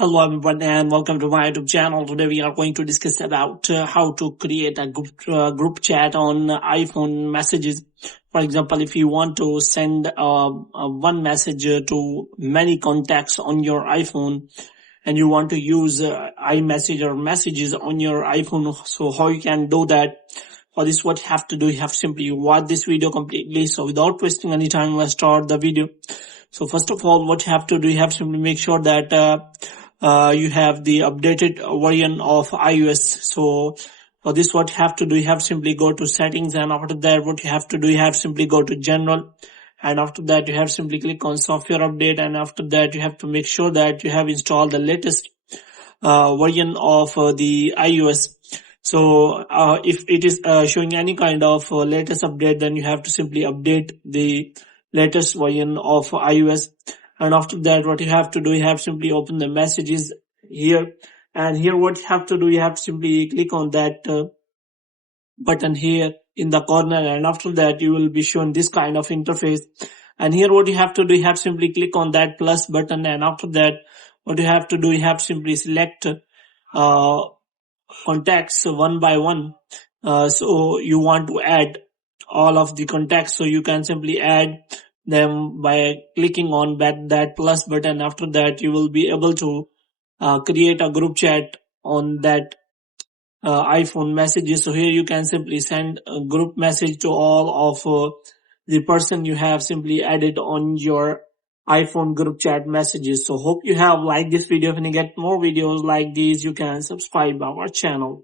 Hello everyone and welcome to my YouTube channel. Today we are going to discuss about how to create a group chat on iPhone messages. For example, if you want to send one message to many contacts on your iPhone and you want to use iMessage or messages on your iPhone, so how you can do that? For this, what you have to do, you have to simply watch this video completely. So without wasting any time, let's start the video. So first of all, what you have to do, you have to simply make sure that you have the updated version of iOS. So for this, what you have to do, you have to simply go to settings, and after that, what you have to do, you have to simply go to general, and after that, you have to simply click on software update, and after that, you have to make sure that you have installed the latest version of the iOS. So if it is showing any kind of latest update, then you have to simply update the latest version of iOS. And after that, what you have to do, you have to simply open the messages here. And here what you have to do, you have to simply click on that button here in the corner. And after that, you will be shown this kind of interface. And here what you have to do, you have to simply click on that plus button. And after that, what you have to do, you have to simply select contacts one by one. So you want to add all of the contacts, so you can simply add them by clicking on that plus button. After that, you will be able to create a group chat on that iPhone messages. So here you can simply send a group message to all of the person you have simply added on your iPhone group chat messages. So hope you have liked this video. If you get more videos like these, you can subscribe our channel.